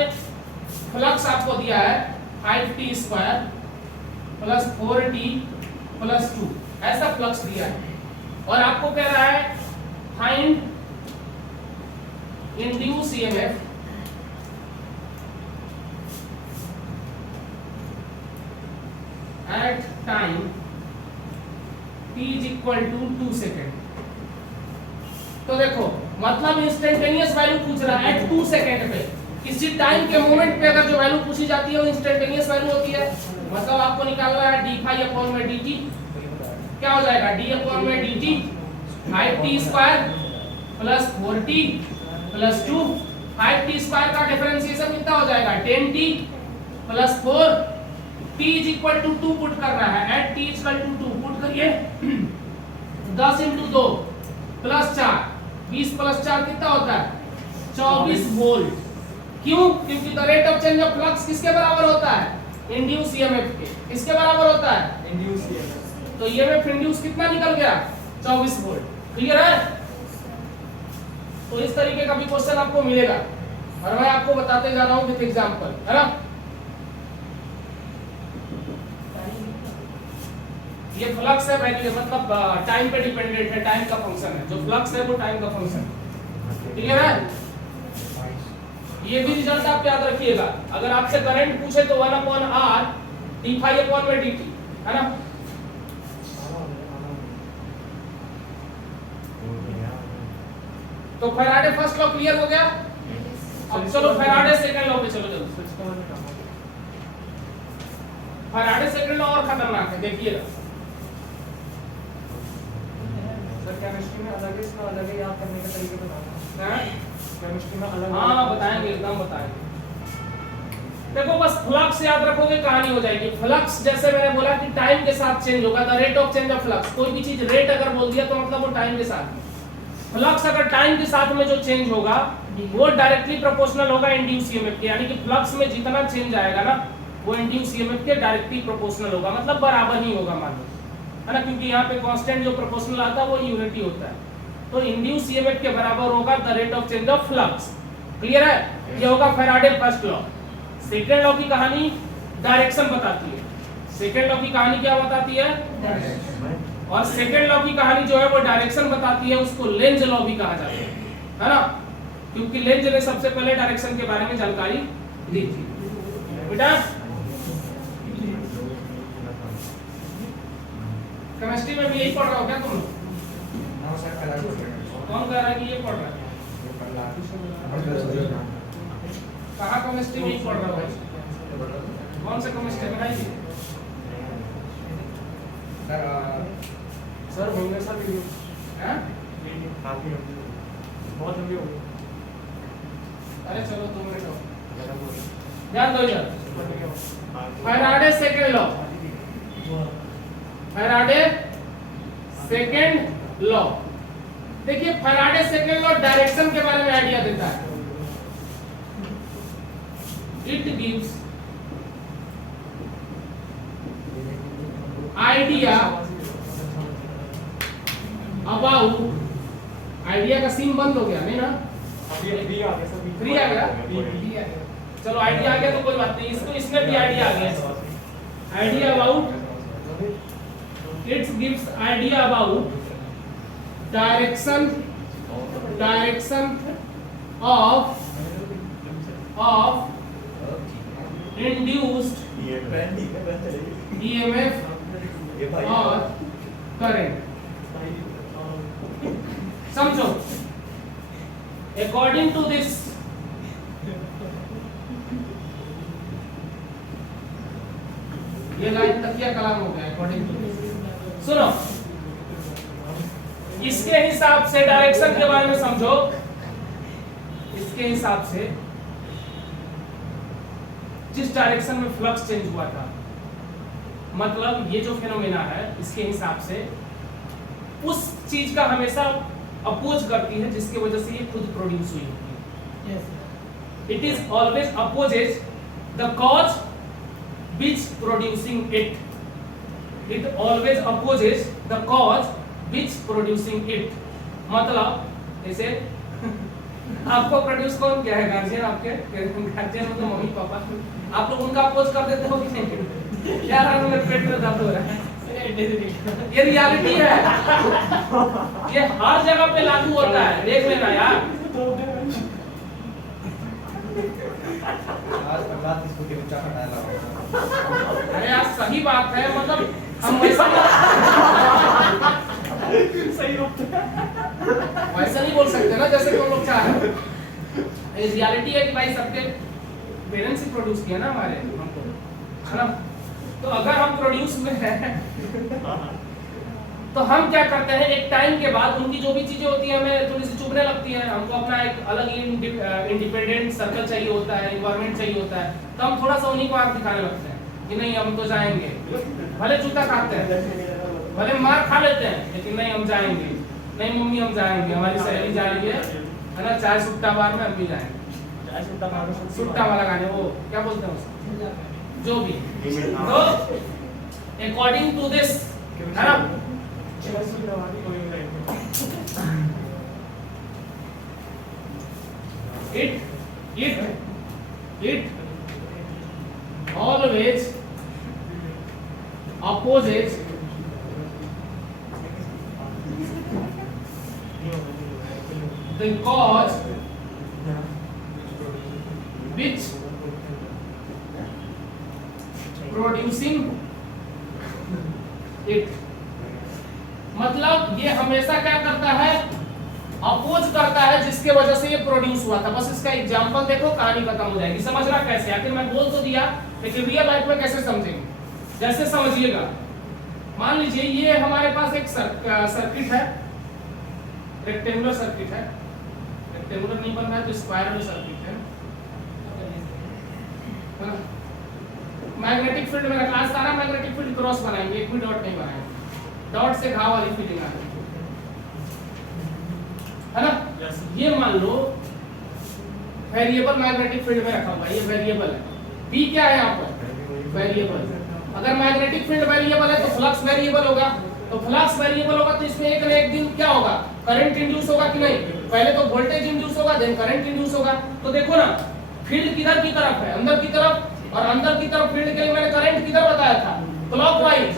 फ्लक्स आपको दिया है 5t² प्लस 4t प्लस 2, ऐसा फ्लक्स दिया है और आपको कह रहा है find induce EMF at time t is equal to 2 second. तो देखो मतलब इंस्टेंटेनियस वैल्यू पूछ रहा है 2 सेकेंड पे, किसी टाइम के मोमेंट पे अगर जो वैल्यू पूछी जाती है वो इंस्टेंटेनियस वैल्यू होती है। मतलब आपको निकालना है d phi अपॉन में dt, क्या हो जाएगा d अपॉन में dt 5t² plus 4t plus 2, 5t² का डिफरेंशिएशन कितना हो जाएगा 10t plus 4, t is equal to 2 put करना है, at t is equal to 2 put करिए 10 into 2 प्लस 4, 20 प्लस 4 कितना होता है 24 वोल्ट। क्यों? क्योंकि the rate of change of flux किसके बराबर होता है इंड्यूस ईएमएफ के, किसके बराबर होता है इंड्यूस ईएमएफ। तो ईएमएफ इंड्यूस कितना निकल गया 24 वोल्ट। क्लियर है? तो इस तरीके का भी क्वेश्चन आपको मिलेगा और मैं आपको बताते जा रहा हूं विद एग्जांपल, है ना? ये फ्लक्स है वैल्यू, मतलब टाइम पे डिपेंडेंट है, टाइम का फंक्शन है, जो फ्लक्स है वो टाइम का फंक्शन है। क्लियर है? ये भी रिजल्ट आप याद रखिएगा, अगर आपसे करंट पूछे तो 1/r d phi अपॉन में dt, है ना? तो फैराडे फर्स्ट लॉ क्लियर हो गया। अब चलो फैराडे सेकंड लॉ पे चलो जल्दी। फैराडे सेकंड लॉ और खतरनाक है, देखिएगा। सर केमिस्ट्री में अलग है, इसमें अलग है, याद करने के तरीके बताना। हैं? केमिस्ट्री में अलग। हाँ बताएंगे, एकदम बताएंगे। देखो बस फ्लक्स याद रखोगे कहानी हो जाएगी। फ्लक्स जैसे मैंने बोला कि टाइम के साथ चेंज होगा, the rate of change of flux. कोई भी चीज रेट अगर बोल दिया तो मतलब वो टाइम के साथ। फ्लक्स अगर टाइम के साथ में जो चेंज होगा वो डायरेक्टली प्रोपोर्शनल होगा इंड्यूस ईएमएफ के, यानी कि फ्लक्स में जितना चेंज आएगा ना वो इंड्यूस ईएमएफ के डायरेक्टली प्रोपोर्शनल होगा, मतलब बराबर ही होगा मान लो, है ना? क्योंकि यहाँ पे कांस्टेंट जो प्रोपोर्शनल आता है वो यूनिटी होता है। तो इंड्यूस ईएमएफ के बराबर होगा the rate of change of flux. Clear है? ये होगा Faraday first law. Second law की कहानी डायरेक्शन बताती है। सेकंड लॉ की कहानी क्या बताती है? और सेकंड लॉ की कहानी जो है वो डायरेक्शन बताती है, उसको लेंज लॉ भी कहा जाता है ना? क्योंकि लेंज ने सबसे पहले डायरेक्शन के बारे में जानकारी दी थी। बेटा केमिस्ट्री में भी यही पढ़ रहा हो क्या तुम लोग? कौन कह रहा है कि ये पढ़ रहा है? कहाँ केमिस्ट्री में ही पढ़ रहा हो भाई? कौन सा केमिस्ट्री बनाई? सर होंगे सर वीडियो। हैं? बहुत लंबी हो गई। अरे चलो 2 मिनट हो, ध्यान दो यार। Faraday second law, Faraday second law. देखिए फैराडे सेकंड लॉ डायरेक्शन के बारे में आइडिया देता है। It gives idea about, idea का सीन बंद हो गया नहीं ना? अभी भी आ गया सर, फ्री आ गया? चलो आइडिया आ गया तो कोई बात नहीं, इसको इसमें भी आइडिया आ गया। Idea about, it gives idea about direction of induced EMF और current। समझो, according to this कलाम हो गया अकॉर्डिंग टू। सुनो, इसके हिसाब से डायरेक्शन के बारे में समझो। इसके हिसाब से जिस डायरेक्शन में फ्लक्स चेंज हुआ था, मतलब ये जो फिनोमेना है इसके हिसाब से उस चीज का हमेशा अपोज करती है जिसकी वजह से ये खुद प्रोड्यूस हुई होती है। It is always opposes the cause which producing it. It always opposes the cause which producing it. मतलब ऐसे आपको प्रोड्यूस कौन किया है? गार्जियन आपके, गार्जियन मतलब मम्मी पापा। आप लोग उनका अपोज कर देते हो कि नहीं? यार हमारे पेट में दर्द हो रहा है, ये रियलिटी है, ये हर जगह पे लागू होता है, देख लेना यार। आज प्रहलाद इसको के बच्चा हटाया लगा। अरे यार सही बात है, मतलब हम वैसा सही होता है। वैसा नहीं बोल सकते ना जैसे तुम लोग चाह रहे हो। ये रियलिटी है कि भाई सबके पेरेंट्स ही प्रोड्यूस किया ना हमारे हमको, है ना? तो अगर हम प्रोड्यूस में हैं तो हम क्या करते हैं, एक टाइम के बाद उनकी जो भी चीजें होती हैं हमें थोड़ी सी चुभने लगती हैं, हमको अपना एक अलग ही इंडिपेंडेंट सर्कल चाहिए होता है, एनवायरनमेंट चाहिए होता है, तो हम थोड़ा सा उन्हीं को आग दिखाने लगते हैं कि नहीं हम तो जाएंगे, भले जूता खाते हैं, भले मार खा लेते हैं, लेकिन नहीं हम जाएंगे, नहीं मम्मी हम जाएंगे, हमारी सहेली जा रही है ना, चाय सुट्टा बार में हम भी जाएंगे, सुट्टा वाला गाने, वो क्या बोलते हैं उसको, जो भी। तो अकॉर्डिंग टू दिस, है ना, it always opposes the cause which producing it। मतलब ये हमेशा क्या करता है, अपोज करता है जिसके वजह से ये प्रोड्यूस हुआ था। बस इसका एग्जांपल देखो, कहानी खत्म हो जाएगी। समझना कैसे, आखिर मैं बोल तो दिया, लेकिन रियल लाइफ में कैसे समझेंगे? जैसे समझिएगा, मान लीजिए ये हमारे पास एक सर्किट है, रेक्टेंगुलर सर्किट है, रेक्टेंगुलर नहीं बन रहा है तो स्क्वायरल सर्किट है। मैग्नेटिक फील्ड में रखा, सारा मैग्नेटिक फील्ड क्रॉस बनाएंगे, एक भी डॉट नहीं बनाएंगे, डॉट से घाव वाली फीलिंग आ रही है ना। ये मान लो वेरिएबल मैग्नेटिक फील्ड में रखा हुआ है, ये वेरिएबल है, p क्या है यहाँ पर? वेरिएबल। अगर मैग्नेटिक फील्ड वेरिएबल है तो फ्लक्स वेरिएबल होगा, तो फ्लक्स वेरिएबल होगा तो इसमें एक न एक दिन क्या होगा, करंट इंड्यूस होगा कि नहीं? पहले तो वोल्टेज इंड्यूस होगा, देन करंट इंड्यूस होगा। तो देखो ना, फील्ड किधर की तरफ है? अंदर की तरफ, और अंदर की तरफ फील्ड के लिए मैंने करंट किधर बताया था? क्लॉकवाइज।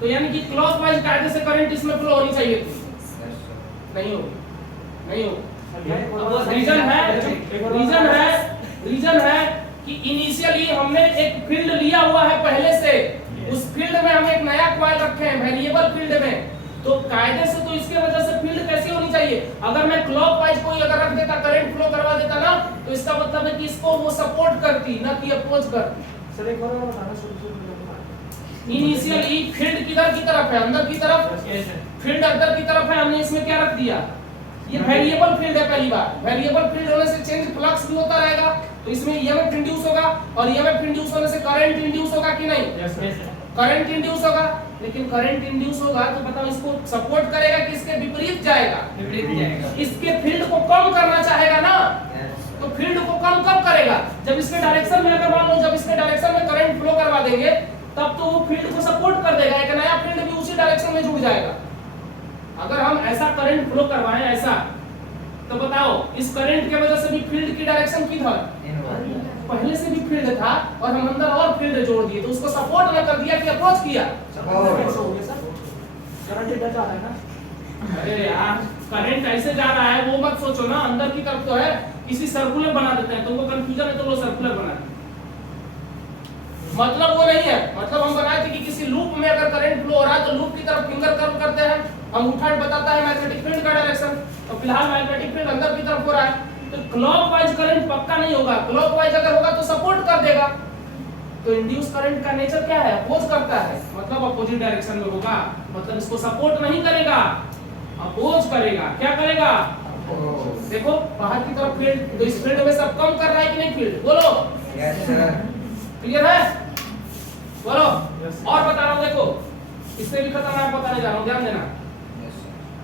तो यानी कि क्लॉकवाइज कायदे से करंट इसमें फ्लो होनी चाहिए थी, नहीं हो, नहीं हो। रीजन है कि इनिशियली हमने एक फील्ड लिया हुआ है पहले से, उस फील्ड में हम एक नया कॉइल रखे हैं वेरिएबल फील्ड में, तो कायदे से तो इसके वजह से फील्ड कैसी होनी चाहिए? अगर मैं क्लॉकवाइज कोई अगर रख देता, करंट फ्लो करवा देता ना, तो इसका मतलब है कि इसको वो सपोर्ट करती, ना कि अपोज करती। सर एक बार और बताना, शुरू इनिशियली फील्ड किधर की तरफ है? अंदर की तरफ। फील्ड अंदर की तरफ है, हमने इसमें क्या रख दिया? ये वेरिएबल फील्ड है। पहली बार वेरिएबल फील्ड होने से चेंज फ्लक्स भी होता रहेगा, तो इसमें ईएमएफ इंड्यूस होगा, और ईएमएफ इंड्यूस होने से करंट इंड्यूस होगा कि नहीं? करंट इंड्यूस होगा। लेकिन करंट इंड्यूस होगा तो बताओ इसको सपोर्ट करेगा कि इसके विपरीत जाएगा? विपरीत जाएगा। इसके फील्ड को कम करना चाहेगा ना, तो फील्ड को कम कब करेगा? जब इसके डायरेक्शन में, अगर मान लो जब इसके डायरेक्शन में करंट फ्लो करवा देंगे, तब तो वो फील्ड को सपोर्ट कर देगा, एक नया फील्ड भी उसी डायरेक्शन में जुड़ जाएगा। अगर हम ऐसा करंट फ्लो करवाएं ऐसा, तो बताओ इस करंट की वजह से भी फील्ड की डायरेक्शन किधर? पहले से भी फील्ड था और हम अंदर और फील्ड जोड़ दिए, तो उसको सपोर्ट न कर दिया कि अप्रोच किया? करंट इधर जा रहा है ना। अरे यार करंट ऐसे जा रहा है वो मत सोचो ना, अंदर की तरफ तो है, किसी सर्कुलर बना देते हैं, तुमको कंफ्यूजन है तो वो सर्कुलर बना देते हैं। मतलब वो नहीं है, मतलब हम बनाए थे कि किसी लूप में अगर करंट फ्लो हो रहा है तो लूप की तरफ फिंगर कर्व करते हैं, अंगूठा बताता है मैग्नेटिक फील्ड का डायरेक्शन, तो फिलहाल मैग्नेटिक फील्ड अंदर की तरफ हो रहा है, तो क्लॉकवाइज करंट पक्का नहीं होगा, क्लॉकवाइज अगर होगा तो सपोर्ट कर देगा। तो तो इंड्यूस करंट का नेचर क्या है? अपोज करता है, मतलब अपोजिट डायरेक्शन में होगा, मतलब इसको सपोर्ट नहीं करेगा, अपोज करेगा। क्या करेगा? देखो बाहर की तरफ फील्ड, तो इस फील्ड में सब कम कर रहा है कि नहीं फील्ड? बोलो। Yes sir. क्लियर है? बोलो। और बता रहा हूं, देखो इससे भी खतरनाक बताने जा रहा हूं, ध्यान देना।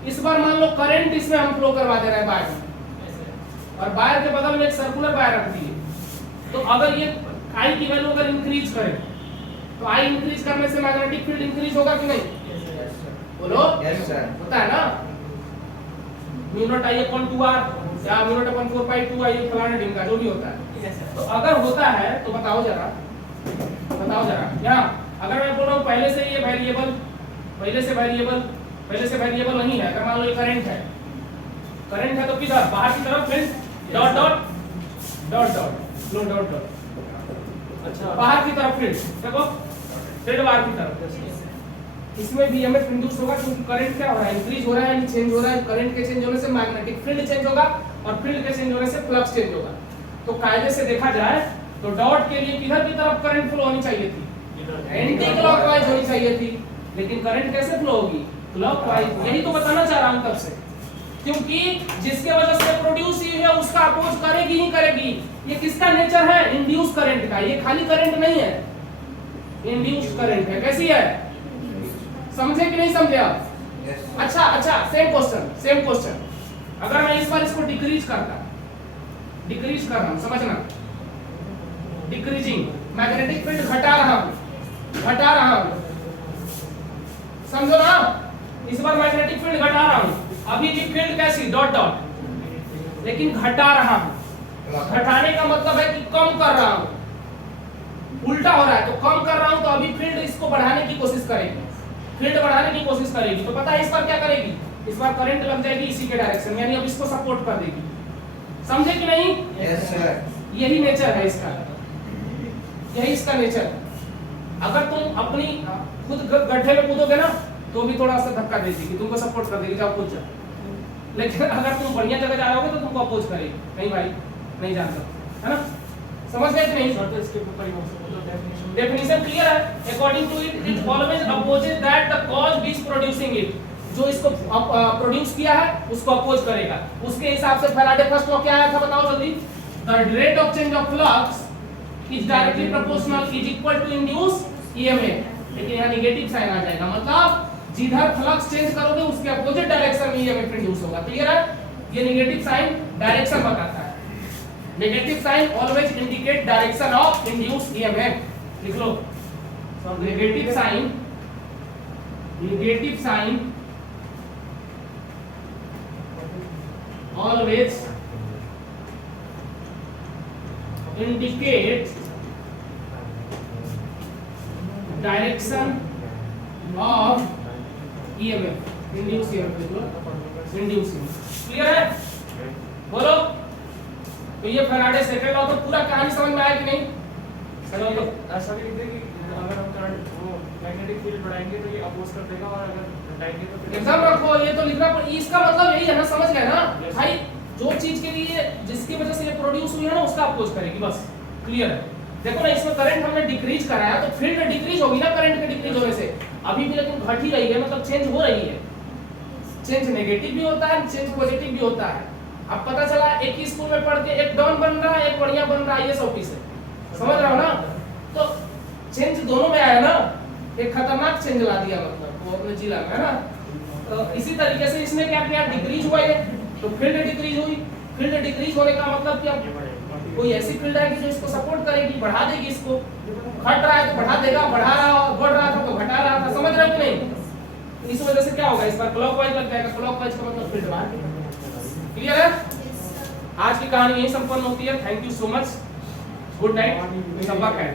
इस बार मान लो करंट इसमें हम फ्लो करवा दे रहे हैं वायर में, और वायर के बगल में एक सर्कुलर वायर रख दिए, तो अगर ये आई की वैल्यू अगर इंक्रीज करें तो आई इंक्रीज करने से मैग्नेटिक फील्ड इंक्रीज होगा कि नहीं? बोलो। Yes sir. होता है ना, mu not I upon 2r या म्यू नॉट अपॉन 4 पाई 2 आई फलाने ढिंग का जो भी होता है। तो अगर होता है तो बताओ जरा यहाँ अगर मैं बोल रहा हूँ पहले से ये वेरिएबल, पहले से वेरिएबल नहीं है, अगर मान लो ये करंट है तो किधर? बाहर की तरफ field dot dot dot dot no dot dot, अच्छा बाहर की तरफ फील्ड, देखो फील्ड बाहर की तरफ, इसमें भी ईएमएफ इंड्यूस होगा क्योंकि करंट क्या हो रहा है? इंक्रीज हो रहा है, चेंज हो रहा है। करंट के चेंज होने से मैग्नेटिक फील्ड चेंज होगा और फील्ड के चेंज होने से फ्लक्स चेंज होगा। तो कायदे से देखा जाए तो डॉट के लिए किधर की तरफ करंट फ्लो होनी चाहिए थी? एंटी क्लॉकवाइज होनी चाहिए थी, लेकिन करंट कैसे फ्लो होगी? क्लॉकवाइज। यही तो बताना चाह रहा हूं तब से, क्योंकि जिसके वजह से प्रोड्यूस हुई है उसका अपोज करेगी ही करेगी। ये किसका नेचर है? इंड्यूस करंट का। ये खाली करंट नहीं है, इंड्यूस्ड करंट है। कैसी है? समझे कि नहीं समझे आप? अच्छा सेम क्वेश्चन अगर मैं इस बार इसको डिक्रीज कर रहा हूं, समझना, डिक्रीजिंग, मैग्नेटिक फील्ड घटा रहा हूं, समझो ना। इस बार मैग्नेटिक फील्ड घटा रहा हूं, अभी भी फील्ड कैसी? डॉट डॉट, लेकिन घटा रहा हूं। घटाने का मतलब है कि कम कर रहा हूं, उल्टा हो रहा है। तो कम कर रहा हूं तो अभी फील्ड इसको बढ़ाने की कोशिश करेगी, तो पता है इस बार क्या करेगी? इस बार करंट लग जाएगी इसी के डायरेक्शन, यानी अब इसको सपोर्ट कर देगी। समझे कि नहीं? Yes sir. यही नेचर है इसका, यही इसका नेचर। अगर तुम अपनी खुद गड्ढे में कूदोगे ना तो भी थोड़ा सा धक्का देगी कि तुमको सपोर्ट कर देगी, जाओ कूद जाओ। लेकिन अगर तुम बढ़िया जगह जा रहे होगे तो तुमको अपोज करेगी, नहीं भाई नहीं जा सकते, है ना? समझ गए कि नहीं? सर तो इसके डेफिनेशन क्लियर है? According to it always opposes that the cause being producing it, जो इसको प्रोड्यूस किया है उसको अपोज करेगा। उसके हिसाब से फैराडे फर्स्ट लॉ क्या आया था बताओ जल्दी? The rate of change of flux is directly proportional is equal to induce EMF. लेकिन यहाँ नेगेटिव साइन आ जाएगा, मतलब जिधर फ्लक्स चेंज करोगे उसके अपोजिट डायरेक्शन में ईएमएफ इंड्यूस होगा। क्लियर है? ये नेगेटिव साइन डायरेक्शन बताता है। Negative sign always indicate direction of induced EMF. लिख लो, negative sign always indicate direction of EMF, induced EMF, inducing। Clear है? बोलो। तो ये फैराडे सेकंड लॉ तो पूरा कहानी समझ में आया कि नहीं? चलो तो ऐसा भी लिख दे कि अगर हम करंट वो मैग्नेटिक फील्ड बढ़ाएंगे तो ये अपोज कर देगा, और अगर घटाएंगे तो फिर एग्जाम रखो। ये तो लिखना इसका मतलब यही है ना, समझ गए ना भाई? जो चीज के लिए जिसकी वजह से ये प्रोड्यूस हुई है ना उसका अपोज करेगी, बस। क्लियर है? देखो ना, इसमें करंट हमने डिक्रीज कराया तो फील्ड डिक्रीज होगी ना करंट के डिक्रीज होने से। अभी भी लेकिन घट ही रही है, मतलब चेंज हो रही है। चेंज नेगेटिव भी होता है, चेंज पॉजिटिव भी होता है। अब पता चला एक ही स्कूल में पढ़ के एक डॉन बन रहा है, एक बढ़िया बन रहा है, ये सब ऑफिसर, समझ रहा हो ना? तो चेंज दोनों में आया ना, एक खतरनाक चेंज ला दिया मतलब वो अपने जिला में, है ना? तो इसी तरीके से इसने क्या किया? डिक्रीज हुआ ये, तो फील्ड डिक्रीज हुई। फील्ड डिक्रीज होने का मतलब क्या? कोई ऐसी फील्ड है कि जो इसको सपोर्ट करेगी, बढ़ा देगी इसको। घट रहा है तो बढ़ा देगा, बढ़ रहा था तो घटा रहा था, समझ रहे हो कि नहीं? इस वजह से क्या होगा? इस बार क्लॉकवाइज लग जाएगा। क्लॉकवाइज का मतलब फील्ड बाहर। क्लियर है? आज की कहानी यही संपन्न होती है। Thank you so much, good night. सबक है।